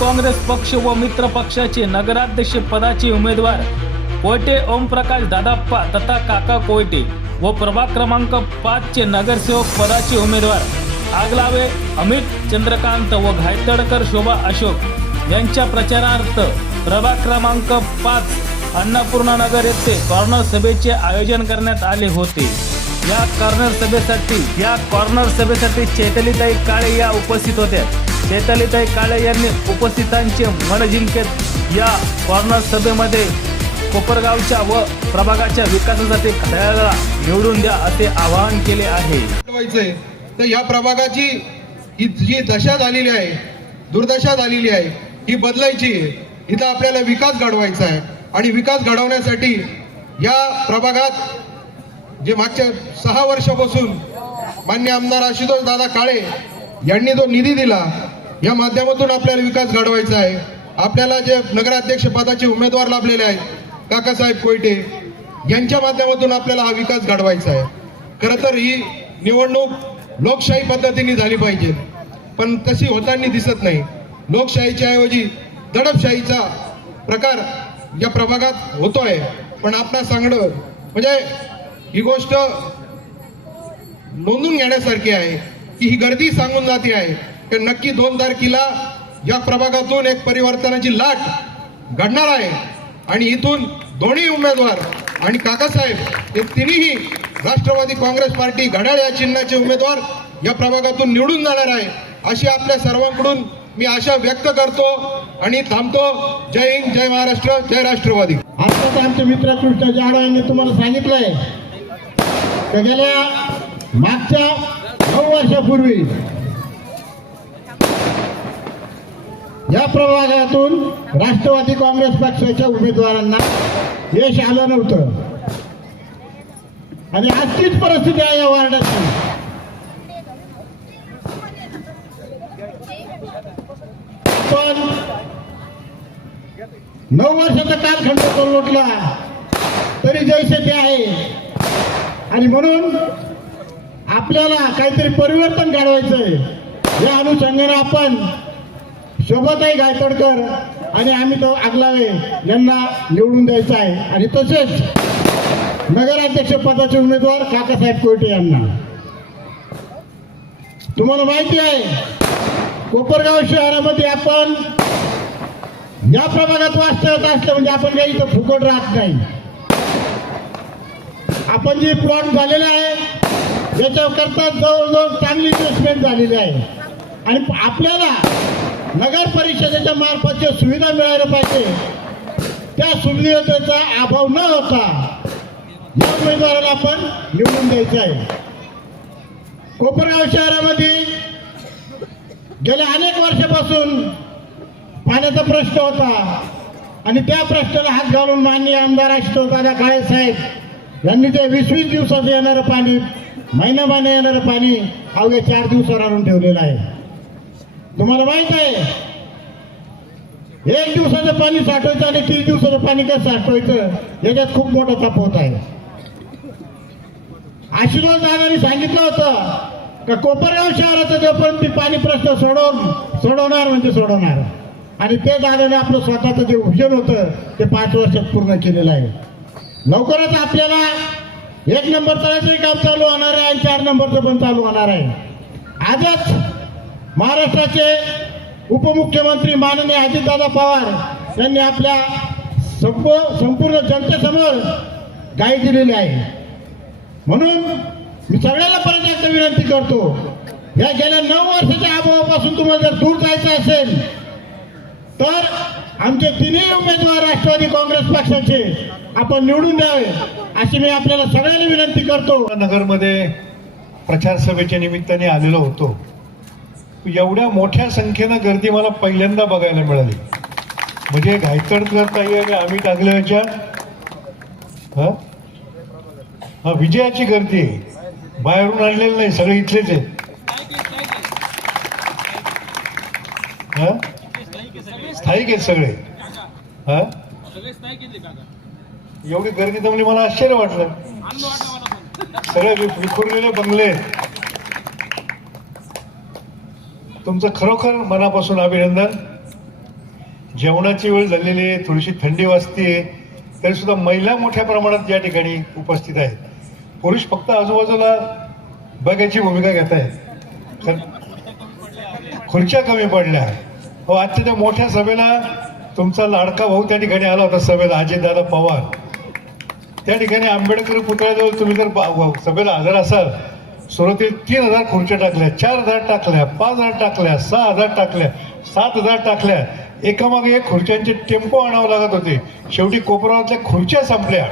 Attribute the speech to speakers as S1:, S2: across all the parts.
S1: काँग्रेस पक्ष व मित्र पक्षाचे नगराध्यक्ष पदाचे उमेदवार कोयटे ओमप्रकाश दादाप्पा तथा काका कोयटे व प्रभाग क्रमांक पाचचे नगरसेवक पदाचे उमेदवार आगलावे अमित चंद्रकांत व घायतडकर शोभा अशोक यांच्या प्रचारार्थ प्रभाग क्रमांक पाच अन्नपूर्णा नगर येथे कॉर्नर सभेचे आयोजन करण्यात आले होते. या कॉर्नर सभेसाठी या कॉर्नर सभेसाठी चैतलीताई काळे या उपस्थित होत्या. चैतलीताई काळे यांनी उपस्थितांचे मन जिंकत. या कॉर्नर सभेमध्ये कोपरगावच्या व प्रभागाच्या विकासासाठी खड्याला निवडून द्या असे आवाहन केले आहे.
S2: तर या प्रभागाची ही जी दशा झालेली आहे दुर्दशा झालेली आहे ही बदलायची आहे. इथं आपल्याला विकास घडवायचा आहे. आणि विकास घडवण्यासाठी या प्रभागात जे मागच्या सहा वर्षापासून मान्य आमदार आशुतोष दादा काळे यांनी जो निधी दिला या माध्यमातून आपल्याला विकास घडवायचा आहे. आपल्याला जे नगराध्यक्ष पदाचे उमेदवार लाभलेले आहेत काकासाहेब कोयटे यांच्या माध्यमातून आपल्याला हा विकास घडवायचा आहे. खरं तर ही निवडणूक लोकशाही पद्धतीने झाली पाहिजे. पण तशी होताना दिसत नाही. लोकशाहीच्या ऐवजी दडपशाहीचा प्रकार या प्रभागात होतोय. पण आपला सांगणं म्हणजे ही गोष्ट नोंदून घेण्यासारखी आहे. की ही गर्दी सांगून जाते आहे. की नक्की दोन तारखेला या प्रभागातून एक परिवर्तनाची लाट घडणार आहे. आणि इथून दोन्ही उमेदवार आणि काकासाहेब हे तिन्ही राष्ट्रवादी काँग्रेस पार्टी घड्याळ या चिन्हाचे उमेदवार या प्रभागातून निवडून जाणार आहे. अशी आपल्या सर्वांकडून मी आशा व्यक्त करतो आणि थांबतो. जय हिंद जय महाराष्ट्र जय राष्ट्रवादी.
S3: आताच आमचे मित्र कृष्ण जाडा यांनी तुम्हाला सांगितलंय. गेल्या मागच्या नऊ वर्षापूर्वी. या प्रभागातून राष्ट्रवादी काँग्रेस पक्षाच्या उमेदवारांना यश आलं नव्हतं. आणि आजचीच परिस्थिती आहे या वार्डाची. पण नऊ वर्षाचा कालखंड लोटला तरी जैसे ते आहे आणि म्हणून आपल्याला काहीतरी परिवर्तन घडवायचंय. या अनुषंगाने आपण शोभाताई गायतडकर आणि अमित आगलावे यांना निवडून द्यायचं आहे. आणि तसेच नगराध्यक्ष पदाचे उमेदवार काकासाहेब कोयटे यांना. तुम्हाला माहिती आहे कोपरगाव शहरामध्ये आपण या प्रभागात वास्तव्यात असलं म्हणजे आपण काही इथं फुकट राहत नाही. आपण जे प्लॉट झालेला आहे याच्याकरता जवळजवळ चांगली इन्व्हेस्टमेंट झालेली आहे. आणि आपल्याला नगर परिषदेच्या मार्फतच्या सुविधा मिळायला पाहिजे त्या सुविधेचा अभाव न होता या उमेदवाराला आपण निवडून द्यायचं आहे. कोपरगाव शहरामध्ये गेल्या अनेक वर्षापासून पाण्याचा प्रश्न होता आणि त्या प्रश्नाला हात घालून माननीय आमदार आशुतोष दादा काळे साहेब यांनी ते वीस वीस दिवसाचं येणारं पाणी महिना येणारं पाणी अवघ्या चार दिवसावर आणून ठेवलेलं आहे. तुम्हाला माहीत आहे एक दिवसाचं पाणी साठवायचं आणि तीन दिवसाचं पाणी कसं साठवायचं याच्यात खूप मोठा तपवत आहे. आशीर्वाद दादानी सांगितलं होतं का कोपरगाव शहराचा जोपर्यंत पाणी प्रश्न सोडवून सोडवणार म्हणजे सोडवणार. आणि ते दादाने आपलं स्वतःचं जे उपजन होतं ते पाच वर्षात पूर्ण केलेलं आहे. लवकरच आपल्याला एक नंबर तळाचंही काम चालू होणार आहे आणि चार नंबरचं पण चालू होणार आहे. आजच महाराष्ट्राचे उपमुख्यमंत्री माननीय अजितदादा पवार यांनी आपल्या संप संपूर्ण जनतेसमोर गाई दिलेली आहे. म्हणून मी सगळ्याला परत एकदा विनंती करतो या गेल्या नऊ वर्षाच्या अभावापासून तुम्हाला जर दूर जायचं असेल तर आमचे तिन्ही उमेदवार राष्ट्रवादी काँग्रेस पक्षाचे आपण निवडून द्यावे. अशी मी आपल्याला सगळ्यांना विनंती करतो.
S4: नगरमध्ये प्रचार सभेच्या निमित्ताने आलेलो होतो. एवढ्या मोठ्या संख्येनं गर्दी मला पहिल्यांदा बघायला मिळाली. म्हणजे घायतडकर ताई आणि आम्ही टाकल्याच्या हा? हा विजयाची गर्दी आहे. बाहेरून आणलेलं नाही सगळे इथलेच आहेत. हा? स्थायिक आहेत सगळे. हा? एवढी गर्दी जमली मला आश्चर्य वाटलं. सगळे विखुरलेले बंगले. तुमचं खरोखर मनापासून अभिनंदन. जेवणाची वेळ झालेली आहे थोडीशी थंडी वाजते तरी सुद्धा महिला मोठ्या प्रमाणात या ठिकाणी उपस्थित आहेत. पुरुष फक्त आजूबाजूला बघायची भूमिका घेत आहेत. तर खुर्च्या कमी पडल्या. हो आजच्या त्या मोठ्या सभेला तुमचा लाडका भाऊ त्या ठिकाणी आला होता सभेला अजितदादा पवार. त्या ठिकाणी आंबेडकर पुतळ्याजवळ तुम्ही जर बा- सभेला हजर असाल सुरुवातीला तीन हजार खुर्च्या टाकल्या चार हजार टाकल्या पाच हजार टाकल्या सहा हजार टाकल्या सात हजार टाकल्या. एकामागे एक खुर्च्यांचे टेम्पो आणावं लागत होते. शेवटी कोपरावातल्या खुर्च्या संपल्या.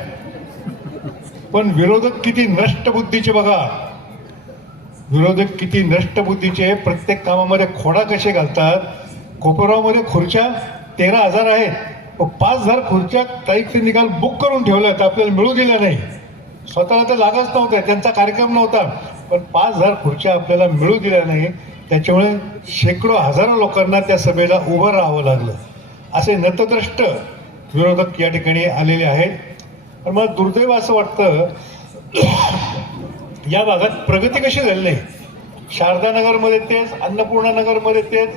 S4: पण विरोधक किती नष्ट बुद्धीचे बघा. विरोधक किती नष्ट बुद्धीचे प्रत्येक कामामध्ये खोडा कसे घालतात? कोपरावमध्ये खुर्च्या तेरा हजार आहेत. पाच हजार खुर्च्या काही निकाल बुक करून ठेवल्यात आपल्याला मिळू दिल्या नाही. स्वतःला तर लागत नव्हतं त्यांचा कार्यक्रम नव्हता. पण पाच हजार खुर्च्या आपल्याला मिळू दिल्या नाही त्याच्यामुळे शेकडो हजारो लोकांना त्या सभेला उभं राहावं लागलं. असे नतद्रष्ट विरोधक या ठिकाणी आलेले आहेत. पण मला दुर्दैव असं वाटतं या भागात प्रगती कशी झाली नाही? शारदानगरमध्ये तेच अन्नपूर्णा नगरमध्ये तेच.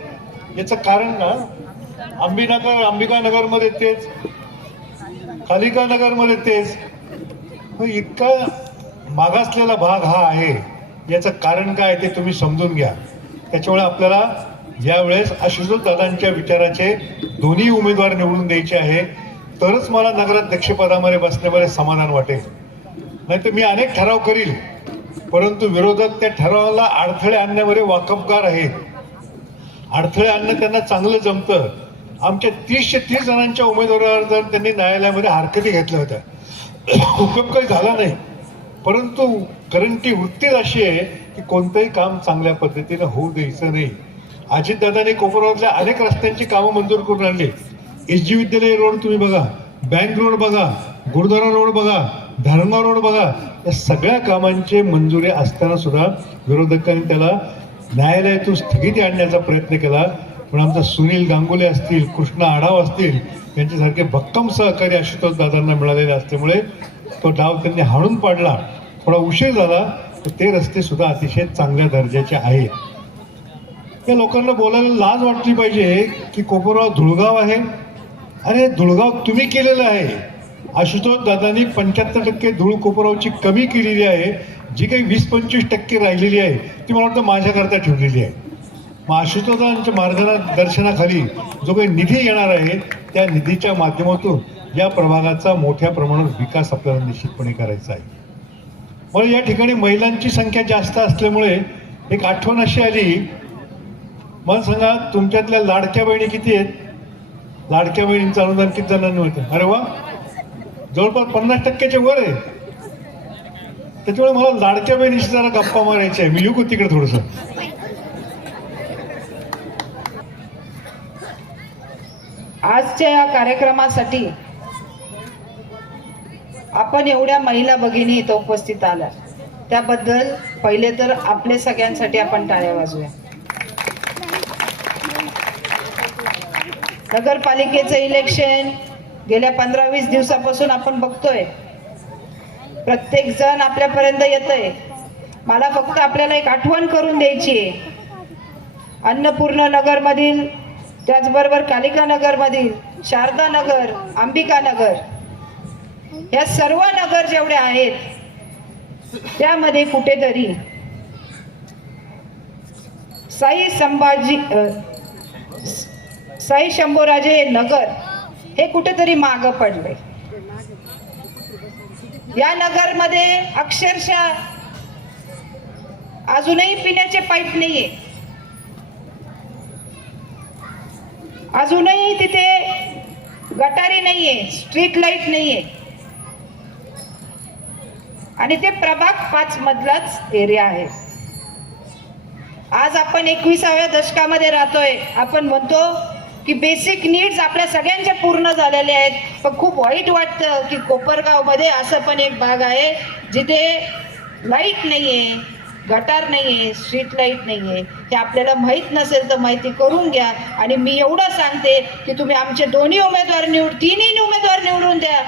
S4: याचं कारण ना अंबिनागर अंबिकानगरमध्ये तेच. कालिका नगरमध्ये तेच. मग इतका मागासलेला भाग हा आहे. याचं कारण काय ते तुम्ही समजून घ्या. त्याच्यामुळे आपल्याला यावेळेस आशुतोष दादांच्या विचाराचे दोन्ही उमेदवार निवडून द्यायचे आहे. तरच मला नगराध्यक्षपदामध्ये बसण्यामध्ये समाधान वाटेल. नाही तर मी अनेक ठराव करील. परंतु विरोधक त्या ठरावाला अडथळे आणण्यामध्ये वाकबगार आहेत. अडथळे आणणं त्यांना चांगलं जमतं. आमच्या तीसशे तीस जणांच्या उमेदवारावर जर त्यांनी न्यायालयामध्ये हरकती घेतल्या होत्या उपयोग काही झाला नाही. परंतु करंटी वृत्तीच अशी आहे की कोणतंही काम चांगल्या पद्धतीनं होऊ द्यायचं नाही. अजितदादाने कोपरगावातल्या अनेक रस्त्यांची कामं मंजूर करून आणली. एस जी विद्यालय रोड तुम्ही बघा बँक रोड बघा गुरुद्वारा रोड बघा धर्मा रोड बघा या सगळ्या कामांची मंजुरी असताना सुद्धा विरोधकांनी त्याला न्यायालयातून स्थगिती आणण्याचा प्रयत्न केला. पण आमचा सुनील गांगुले असतील कृष्णा आढाव असतील यांच्यासारखे भक्कम सहकारी आशुतोष दादांना मिळालेले असल्यामुळे तो डाव त्यांनी हाणून पाडला. थोडा उशीर झाला तर ते रस्ते सुद्धा अतिशय चांगल्या दर्जाचे आहेत. या लोकांना बोलायला लाज वाटली पाहिजे की कोपरगाव धुळगाव आहे. अरे धुळगाव तुम्ही केलेलं आहे. आशुतोष दादांनी पंच्याहत्तर टक्के धुळ कोपरावची कमी केलेली आहे. जी काही वीस पंचवीस टक्के राहिलेली आहे ती मला वाटतं माझ्याकरता ठेवलेली आहे. आशुतोषांच्या मार्गदर्शनाखाली जो काही निधी येणार आहे त्या निधीच्या माध्यमातून या प्रभागाचा मोठ्या प्रमाणात विकास आपल्याला निश्चितपणे करायचा आहे. मला या ठिकाणी महिलांची संख्या जास्त असल्यामुळे एक आठवण अशी आली. मला सांगा तुमच्यातल्या लाडक्या बहिणी किती आहेत? लाडक्या बहिणींचं अनुदान किती जणांनी होतं अरे वा! जवळपास पन्नास टक्क्याच्या वर आहे. त्याच्यामुळे मला लाडक्या बहिणीशी जरा गप्पा मारायच्या आहे. मी येऊ तिकडे थोडंसं?
S5: आजच्या या कार्यक्रमासाठी आपण एवढ्या महिला भगिनी इथं उपस्थित आल्या त्याबद्दल पहिले तर आपले सगळ्यांसाठी आपण टाळ्या वाजूया नगरपालिकेचं इलेक्शन गेल्या पंधरा वीस दिवसापासून आपण बघतोय. प्रत्येक जण आपल्यापर्यंत येतंय. मला फक्त आपल्याला एक आठवण करून द्यायची आहे. अन्नपूर्ण नगरमधील त्याचबरोबर कालिका नगरमधील शारदा नगर अंबिका नगर या सर्व नगर जेवढे आहेत त्यामध्ये कुठेतरी साई संभाजी साई शंभूराजे नगर हे कुठेतरी माग पडले या नगरमध्ये अक्षरशः अजूनही पिण्याचे पाईप नाहीये. अजूनही तिथे गटारी नाहीये स्ट्रीट लाइट नाहीये. आणि ते प्रभाग पाच मधलाच एरिया आहे. आज आपण एकविसाव्या दशकामध्ये राहतोय. आपण म्हणतो की बेसिक नीड्स आपल्या सगळ्यांच्या पूर्ण झालेले आहेत. पण खूप वाईट वाटतं की कोपरगावमध्ये असं पण एक भाग आहे जिथे लाइट आहे गटार नाही आहे स्ट्रीट लाइट नाही आहे हे आपल्याला माहीत नसेल तर माहिती करून घ्या. आणि मी एवढं सांगते की तुम्ही आमचे दोन्ही उमेदवार निवड तिन्ही उमेदवार निवडून द्या.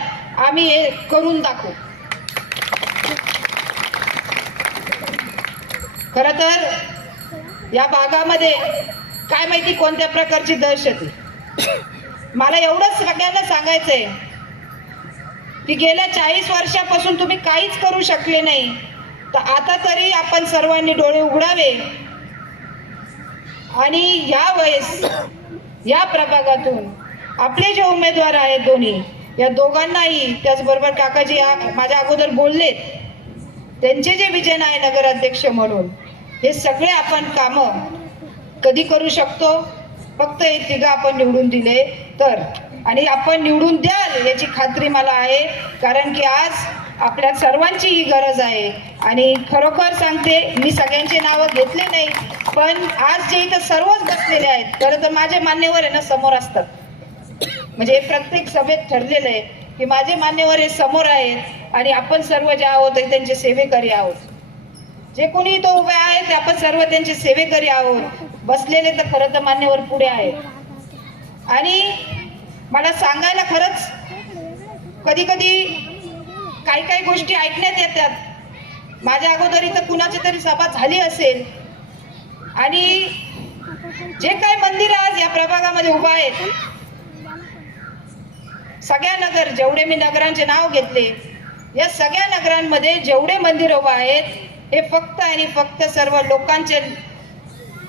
S5: आम्ही हे करून दाखवू. खर तर या भागामध्ये काय माहिती कोणत्या प्रकारची दहशत मला एवढंच सगळ्यांना सांगायचंय की गेल्या चाळीस वर्षापासून तुम्ही काहीच करू शकले नाही. तर आता तरी आपण सर्वांनी डोळे उघडावे. आणि या वयस या प्रभागातून आपले जे उमेदवार आहेत दोन्ही या दोघांनाही त्याचबरोबर काकाजी माझ्या अगोदर बोललेत त्यांचे जे विजन आहे नगराध्यक्ष म्हणून हे सगळे आपण कामं कधी करू शकतो? फक्त हे तिघं आपण निवडून दिले तर. आणि आपण निवडून द्याल याची खात्री मला आहे कारण की आज आपल्या सर्वांची ही गरज आहे. आणि खरोखर सांगते मी सगळ्यांचे नावं घेतले नाही पण आज जे इथं सर्वच बसलेले आहेत खरं तर माझे मान्यवर आहे ना समोर असतात. म्हणजे प्रत्येक सभेत ठरलेलं आहे की माझे मान्यवर हे समोर आहेत आणि आपण सर्व जे आहोत त्यांचे सेवेकरी आहोत. जे कोणी तो उभे आहेत ते आपण सर्व त्यांचे सेवेकरी आहोत. बसलेले तर खरं तर मान्यवर पुढे आहेत. आणि मला सांगायला खरंच कधी कधी काही काही गोष्टी ऐकण्यात येतात. माझ्या अगोदर इथं कुणाची तरी सभा झाली असेल. आणि जे काही मंदिर आज या प्रभागामध्ये उभा आहेत सगळ्या नगर जेवढे मी नगरांचे नाव घेतले या सगळ्या नगरांमध्ये जेवढे मंदिर उभा आहेत हे फक्त आणि फक्त सर्व लोकांचे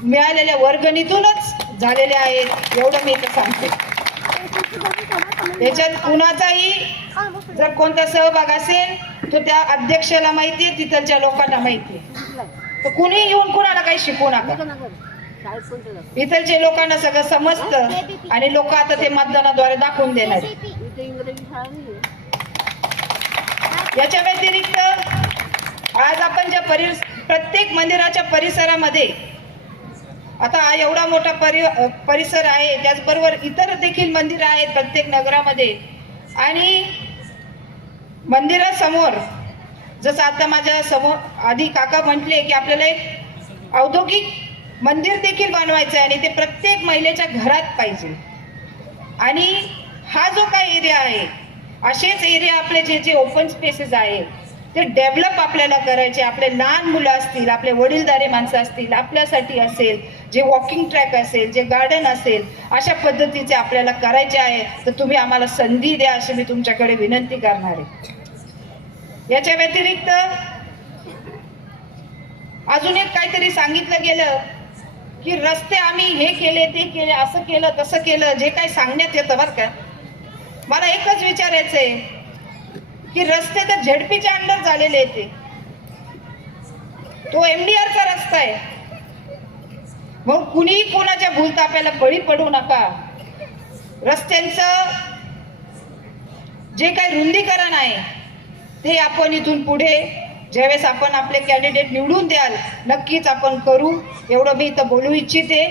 S5: मिळालेल्या वर्गणीतूनच झालेले आहेत एवढं मी इथं सांगते. याच्यात कुणाचाही जर कोणता सहभाग असेल तर त्या अध्यक्षाला माहिती आहे तिथलच्या लोकांना माहिती आहे. तर कुणी येऊन कुणाला काही शिकवू नका. इथलचे लोकांना सगळं समजतं आणि लोक आता ते मतदानाद्वारे दाखवून देणार याच्या व्यतिरिक्त आज आपण ज्या परि प्रत्येक मंदिराच्या परिसरामध्ये आता हा एवढा मोठा परि परिसर आहे त्याचबरोबर इतर देखील मंदिरं आहेत प्रत्येक नगरामध्ये. आणि मंदिरासमोर जसं आता माझ्यासमोर आधी काका म्हटले की आपल्याला एक औद्योगिक मंदिर देखील बनवायचं आहे आणि ते प्रत्येक महिलेच्या घरात पाहिजे. आणि हा जो काही एरिया आहे असेच एरिया आपले जे जे ओपन स्पेसेस आहे ते डेव्हलप आपल्याला करायचे. आपले लहान मुलं असतील आपले वडीलधारी माणसं असतील आपल्यासाठी असेल जे वॉकिंग ट्रॅक असेल जे गार्डन असेल अशा पद्धतीचे आपल्याला करायचे आहे. तर तुम्ही आम्हाला संधी द्या अशी मी तुमच्याकडे विनंती करणार आहे. याच्या व्यतिरिक्त अजून एक काहीतरी सांगितलं गेलं की रस्ते आम्ही हे केले ते केले असं केलं तसं केलं जे काही सांगण्यात येतं बरं का. मला एकच विचारायचं आहे की रस्ते तर झेडपीच्या अंडर झालेले आहेत ते. तो एमडीआरचा रस्ता आहे. मग कुणीही कोणाच्या भूलताप्याला बळी पडू नका. रस्त्यांचं जे काही रुंदीकरण आहे ते आपण इथून पुढे ज्यावेळेस आपण आपले कॅन्डिडेट निवडून द्याल नक्कीच आपण करू. एवढं मी इथं बोलू इच्छिते.